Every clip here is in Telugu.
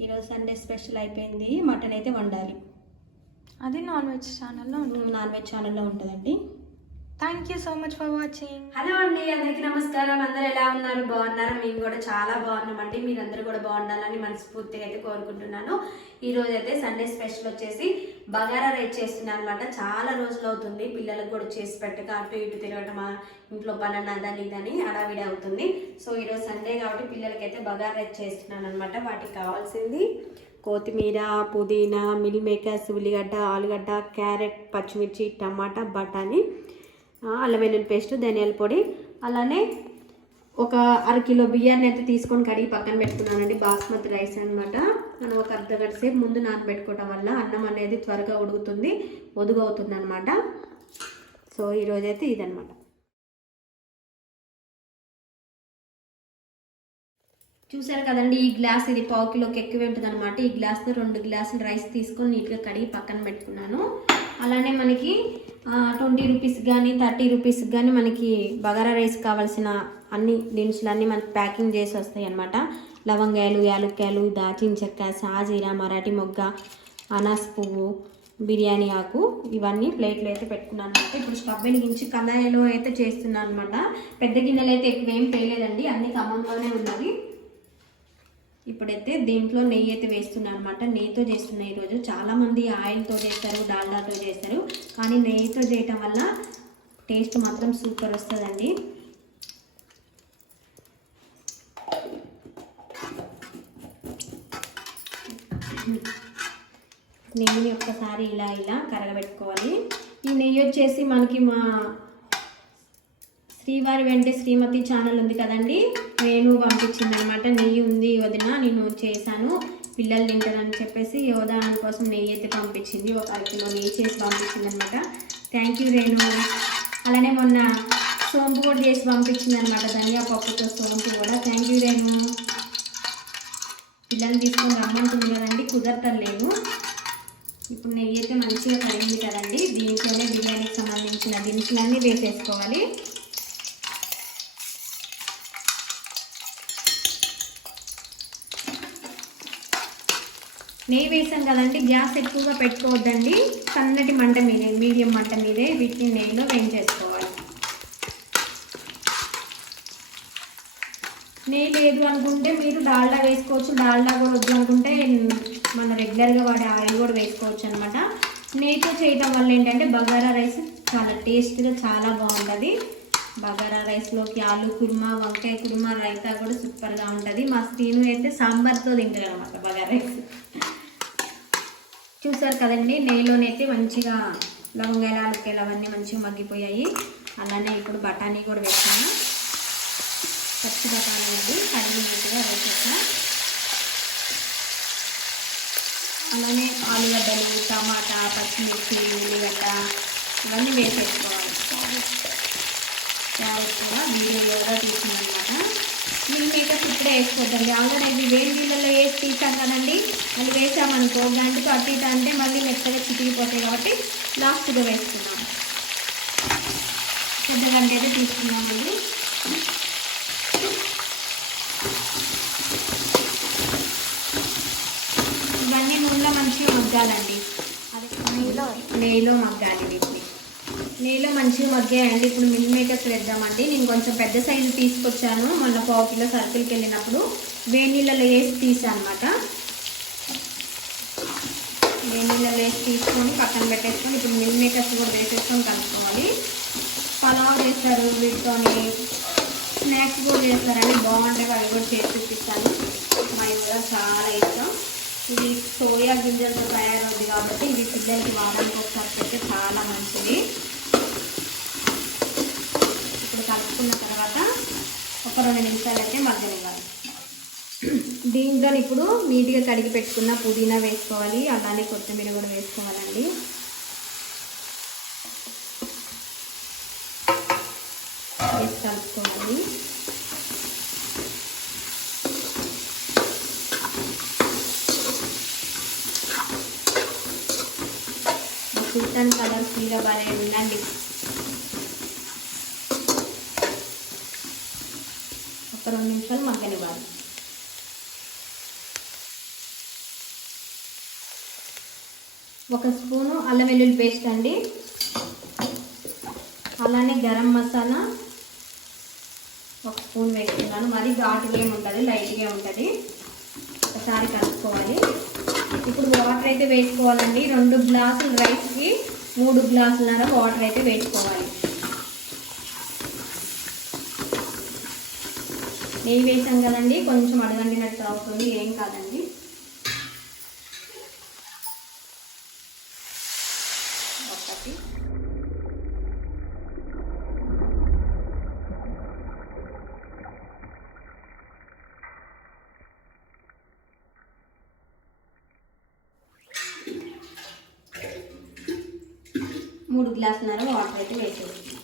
ఈరోజు సండే స్పెషల్ అయిపోయింది. మటన్ అయితే వండాలి. అది నాన్ వెజ్ ఛానల్లో నాన్ వెజ్ ఛానల్లో ఉంటుందండి. Thank you so much for watching hello అండి అందరికీ నమస్కారం. అందరూ ఎలా ఉన్నారు? బాగున్నారా? మేము కూడా చాలా బాగున్నామండి. మీరందరూ కూడా బాగుండాలని మనస్ఫూర్తిగా అయితే కోరుకుంటున్నాను. ఈ రోజు అయితే సండే స్పెషల్ వచ్చేసి బగారా రైస్ చేస్తున్నాను అనమాట చాలా రోజులు అవుతుంది. పిల్లలకు కూడా చేసి పెట్టక అటు ఇటు తిరగటం ఇంట్లో పని అదని ఇదని అడావిడి అవుతుంది. సో ఈరోజు సండే కాబట్టి పిల్లలకైతే బగారా రైస్ చేస్తున్నాను అనమాట వాటికి కావాల్సింది కొత్తిమీర పుదీనా మిల్ మేకర్స్ ఉల్లిగడ్డ ఆలుగడ్డ క్యారెట్ పచ్చిమిర్చి టమాటా బఠానీ అల్లం వెల్లుల్లి పేస్ట్ ధనియాల పొడి అలానే ఒక అరకిలో బియ్యాన్ని అయితే తీసుకొని కడిగి పక్కన పెట్టుకున్నానండి బాస్మతి రైస్ అనమాట మనం ఒక అర్ధ గంట సేపు ముందు నానబెట్టుకోవటం వల్ల అన్నం అనేది త్వరగా ఉడుకుతుంది ఒదుగవుతుంది అనమాట సో ఈరోజు అయితే ఇదనమాట చూసారు కదండి ఈ గ్లాస్ ఇది పావు కిలోకి ఎక్కువ ఉంటుంది అనమాట ఈ గ్లాస్తో రెండు గ్లాసులు రైస్ తీసుకొని నీట్గా కడిగి పక్కన పెట్టుకున్నాను. అలానే మనకి ట్వంటీ రూపీస్ కానీ థర్టీ రూపీస్ కానీ మనకి బగారా రైస్ కావాల్సిన అన్ని దినుసులన్నీ మనకి ప్యాకింగ్ చేసి వస్తాయి అనమాట లవంగాయలు యాలుక్కాయలు దాచిన చెక్క సాజీరా మరాఠీ మొగ్గ అనాస్ పువ్వు బిర్యానీ ఆకు ఇవన్నీ ప్లేట్లో అయితే పెట్టుకున్నాను అనమాట ఇప్పుడు స్టవ్ వెలిగించి కళాయిలో అయితే చేస్తున్నాను అనమాట పెద్ద గిన్నెలు అయితే ఎక్కువ ఏం పేయలేదండి అన్ని ఖమ్మంలోనే ఉన్నవి. ఇప్పుడైతే దీంట్లో నెయ్యి అయితే వేస్తున్నాను అనమాట నెయ్యితో చేస్తున్నా ఈరోజు చాలామంది ఆయిల్తో చేస్తారు డాల్డాతో చేస్తారు. కానీ నెయ్యితో చేయటం వల్ల టేస్ట్ మాత్రం సూపర్ వస్తుందండి. నెయ్యిని ఒక్కసారి ఇలా ఇలా కరగబెట్టుకోవాలి. ఈ నెయ్యి వచ్చేసి మనకి మా శ్రీవారి వెంటే శ్రీమతి ఛానల్ ఉంది కదండి? నేను పంపించింది అనమాట నెయ్యి ఉంది వదిన నేను చేశాను. పిల్లలు తింటారని చెప్పేసి యోదానం కోసం నెయ్యి అయితే పంపించింది. ఒక అర కిలో నెయ్యి చేసి పంపించింది అనమాట థ్యాంక్ యూ రేణు. అలానే మొన్న సోంపు కూడా చేసి పంపించింది అనమాట ధనియా పప్పుతో సోంపు కూడా. Thank you Renu. పిల్లల్ని తీసుకొని రమ్మంటుంది కదండి కుదరతలేను ఇప్పుడు నెయ్యి అయితే మంచిగా కడిగింది కదండి. దీంట్లోనే బిర్యానీకి సంబంధించిన దినుసులన్నీ వేసేసుకోవాలి. నెయ్యి వేసాం కదండి గ్యాస్ ఎక్కువగా పెట్టుకోవద్దండి. సన్నటి మంట మీదే మీడియం మంట మీదే వీటిని నెయ్యిలో వేయించేసుకోవాలి. నెయ్యి లేదు అనుకుంటే మీరు డాల్డా వేసుకోవచ్చు డాల్డా కూడా వద్దు అనుకుంటే మన రెగ్యులర్గా వాడే ఆయిల్ కూడా వేసుకోవచ్చు అనమాట నెయ్యితో చేయటం వల్ల ఏంటంటే బగారా రైస్ చాలా టేస్ట్గా చాలా బాగుంటుంది. బగారా రైస్లోకి ఆలు కుర్మా వంకాయ కుర్మా రైతా కూడా సూపర్గా ఉంటుంది. మా స్టీను అయితే సాంబార్తో తింటారు అనమాట బగారా రైస్. చూసారు కదండి నెయ్యిలోనైతే మంచిగా లవంగాయలు ఆలుకాయలు అవన్నీ మంచిగా మగ్గిపోయాయి. అలానే ఇప్పుడు బఠానీ కూడా పెట్టాను పచ్చి బఠానీ అండి నీట్గా వేసేసా అలానే ఆలుగడ్డలు టమాటా పచ్చిమిర్చి ఉల్లిగడ్డ ఇవన్నీ వేసేసుకోవాలి. క్యారెట్ కూడా వీడియోగా తీసింది అనమాట మిల్ మేకర్స్ ఇప్పుడే వేసుకోవద్దండి. ఆల్రెడీ అవి వేడి నీళ్ళలో వేసి తీసాం కదండి. మళ్ళీ వేసామనుకో గంటకు అటు ఇటు అంటే మళ్ళీ మెత్తగా చితికిపోతాయి కాబట్టి లాస్ట్గా వేసుకున్నాం పెద్ద గంట అయితే తీసుకున్నామండి ఇవన్నీ నూనెలో మంచిగా మగ్గాలండి. అది నెయ్యిలో నెయ్యిలో మగ్గాలి నేల మంచిగా మగ్గాయండి ఇప్పుడు మిల్ మేకర్స్ వేద్దామండి. నేను కొంచెం పెద్ద సైజు తీసుకొచ్చాను. మొన్న పావు కిలో సర్కిల్కి వెళ్ళినప్పుడు వేడి నీళ్ళలో వేసి తీసాను అనమాట వేడి నీళ్ళలో వేసి తీసుకొని పక్కన పెట్టేసుకొని ఇప్పుడు మిల్ మేకర్స్ కూడా వేసేసుకొని కలుపుకోవాలి. పలావ్ చేస్తారు వీటితోని. స్నాక్స్ కూడా చేస్తారండి. బాగుంటాయి. అవి కూడా చేసి చూపిస్తాను. మా ఇంట్లో చాలా ఇష్టం. ఇది సోయా గింజలతో తయారవుతుంది కాబట్టి ఇది పిల్లలకి వారానికి ఒకసారి పెడితే చాలా మంచిది ఇప్పుడు కలుపుకున్న తర్వాత ఒక రెండు నిమిషాలకే అయితే మగ్గనివ్వాలి దీంట్లో ఇప్పుడు నీట్గా కడిగి పెట్టుకున్న పుదీనా వేసుకోవాలి. అలానే కొత్తిమీర కూడా వేసుకోవాలండి. వేసి కలుపుకోవాలి. చూడటానికి కలర్ ఫీల్గా బాగా ఉందండి. రెండు నిమిషాలు మగ్గనివ్వాలి ఒక స్పూను అల్లం వెల్లుల్లి పేస్ట్ అండి. అలానే గరం మసాలా ఒక స్పూన్ వేసుకున్నాను. మరి ఘాటుగా ఉంటుంది లైట్గా ఉంటుంది ఒకసారి కలుపుకోవాలి. ఇప్పుడు వాటర్ అయితే వేసుకోవాలండి. రెండు గ్లాసులు రైస్కి మూడు గ్లాసులన్నర వాటర్ అయితే వేసుకోవాలి. నెయ్యి వేసాం కదండి కొంచెం అడగండినట్టు అవుతుంది ఏం కాదండి. ఒకటి. మూడు గ్లాసులన్నర వాటర్ అయితే వేసేస్తున్నాం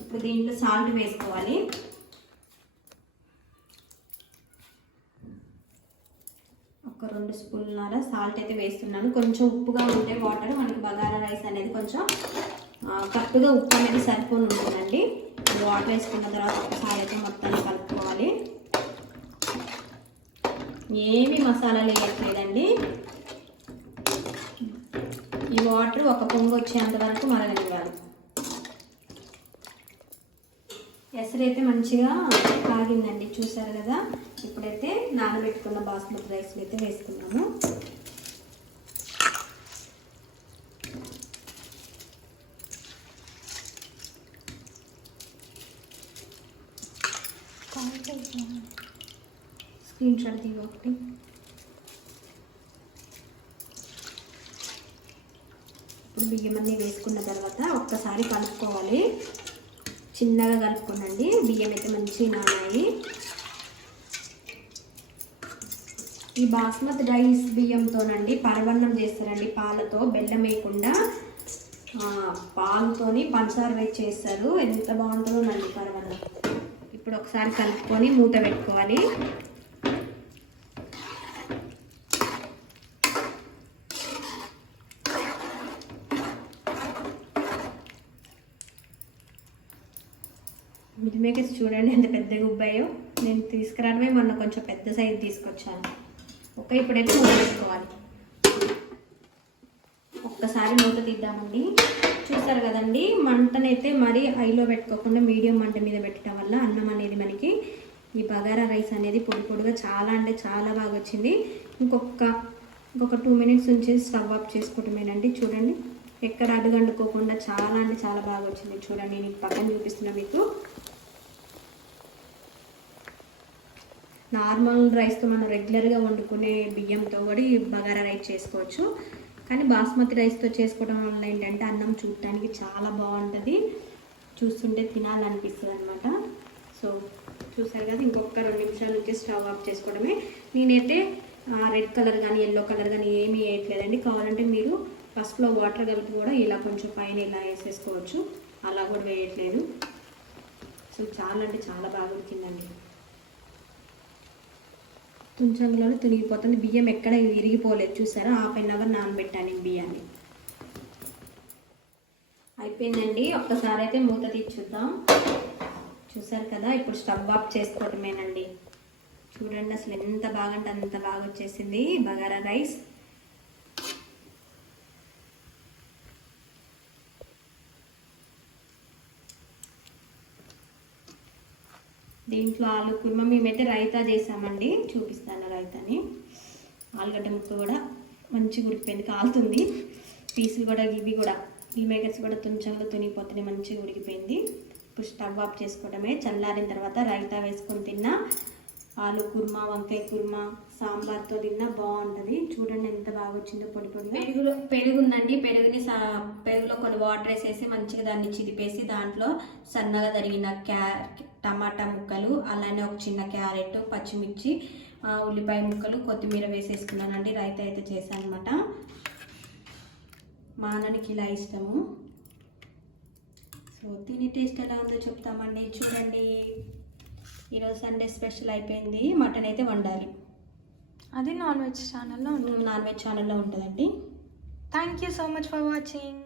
ఇప్పుడు దీంట్లో సాల్ట్ వేసుకోవాలి. ఒక రెండు స్పూన్నర సాల్ట్ అయితే వేస్తున్నాను. కొంచెం ఉప్పుగా ఉండే వాటర్ మనకి బగారా రైస్ అనేది కొంచెం కరెక్ట్గా ఉప్పు అనేది సరిపోని ఉంటుందండి వాటర్ వేసుకున్న తర్వాత ఒకసారి అయితే మొత్తాన్ని కలుపుకోవాలి. ఏమి మసాలాలు వేయట్లేదండి ఈ వాటర్ ఒక పొంగు వచ్చేంత వరకు మరగనివ్వాలి అయితే మంచిగా కాగిందండి చూసారు కదా? ఇప్పుడైతే నానబెట్టుకున్న బాస్మతి రైస్ అయితే వేసుకున్నాము స్క్రీన్ షాట్ దిగి ఒకటి. ఇప్పుడు బియ్యం అన్నీ వేసుకున్న తర్వాత ఒక్కసారి కలుపుకోవాలి. చిన్నగా కలుపుకోనండి. బియ్యం అయితే మంచిగా నానాయి. ఈ బాస్మతి రైస్ బియ్యంతోనండి పరవన్నం చేస్తారండి పాలతో. బెల్లం వేయకుండా పాలతో పాలతోని పంచదార వేసి చేస్తారు. ఎంత బాగుంటుందో నండి పరవన్నం. ఇప్పుడు ఒకసారి కలుపుకొని మూత పెట్టుకోవాలి. మిల్ మేకర్స్ చూడండి ఎంత పెద్దగా గుబ్బాయో నేను తీసుకురావడమే మొన్న కొంచెం పెద్ద సైజు తీసుకొచ్చాను. ఒక ఇప్పుడైతే మూత పెట్టుకోవాలి. ఒక్కసారి మూత తీద్దామండి. చూసారు కదండి మంటనైతే మరీ హైలో పెట్టుకోకుండా మీడియం మంట మీద పెట్టడం వల్ల అన్నం అనేది మనకి ఈ బగారా రైస్ అనేది పొడి పొడిగా చాలా అంటే చాలా బాగా వచ్చింది. ఇంకొక ఇంకొక టూ మినిట్స్ ఉంచి స్టవ్ ఆఫ్ చేసుకోవటమేనండి. చూడండి ఎక్కడ అడుగండుకోకుండా చాలా అంటే చాలా బాగా వచ్చింది. చూడండి నేను పక్కన చూపిస్తున్నా మీకు. నార్మల్ రైస్తో మనం రెగ్యులర్గా వండుకునే బియ్యంతో కూడా ఈ బగారా రైస్ చేసుకోవచ్చు. కానీ బాస్మతి రైస్తో చేసుకోవడం వల్ల ఏంటంటే అన్నం చూడటానికి చాలా బాగుంటుంది. చూస్తుంటే తినాలనిపిస్తుంది అనమాట సో చూసారు కదా ఇంకొక రెండు నిమిషాలు వచ్చి స్టవ్ ఆఫ్ చేసుకోవడమే. నేనైతే రెడ్ కలర్ కానీ ఎల్లో కలర్ కానీ ఏమీ వేయట్లేదండి. కావాలంటే మీరు ఫస్ట్లో వాటర్ కలిపి కూడా ఇలా కొంచెం పైన ఇలా వేసేసుకోవచ్చు. అలా కూడా వేయట్లేదు. సో చాలా అంటే చాలా బాగా ఉడికిందండి. తుంచంలోనే తునిగిపోతుంది. బియ్యం ఎక్కడ విరిగిపోలేదు చూసారా? హాఫ్ అన్ అవర్ నానబెట్టాను బియ్యాన్ని. అయిపోయిందండి. ఒక్కసారి అయితే మూత తీర్చుద్దాం. చూసారు కదా ఇప్పుడు స్టవ్ ఆఫ్ చేసుకోవటమేనండి. చూడండి అసలు ఎంత బాగా అంటే అంత బాగా వచ్చేసింది. బగారా రైస్. దీంట్లో ఆలు కుర్మ మేమైతే రైతా చేసామండి. చూపిస్తాను రైతాని. ఆలుగడ్డ ముక్క కూడా మంచిగా ఉడికిపోయింది కాలుతుంది. పీసులు కూడా ఇవి కూడా ఈ మేకర్స్ కూడా తుంచంగా తునిగిపోతున్నాయి మంచిగా ఉడికిపోయింది. ఇప్పుడు స్టవ్ ఆఫ్ చేసుకోవడమే చల్లారిన తర్వాత రైతా వేసుకొని తిన్నా. ఆలు కుర్మా వంకాయ కుర్మా సాంబార్తో తిన్నా బాగుంటుంది. చూడండి ఎంత బాగా వచ్చిందో పొడి పొడి పెరుగులో పెరుగు ఉందండి పెరుగుని సా పెరుగులో కొన్ని వాటర్ వేసేసి మంచిగా దాన్ని చిరిపేసి దాంట్లో సన్నగా తరిగిన క్యా టమాటా ముక్కలు అలానే ఒక చిన్న క్యారెట్ పచ్చిమిర్చి ఉల్లిపాయ ముక్కలు కొత్తిమీర వేసేసుకున్నానండి. రైత అయితే చేశాను అనమాట మా అన్ననికి ఇలా ఇష్టము. సో తిని టేస్ట్ ఎలా ఉందో చెప్తామండి. చూడండి. ఈరోజు సండే స్పెషల్ అయిపోయింది. మటన్ అయితే వండాలి. అది నాన్ వెజ్ ఛానల్లో నాన్ వెజ్ ఛానల్లో ఉంటుందండి. Thank you so much for watching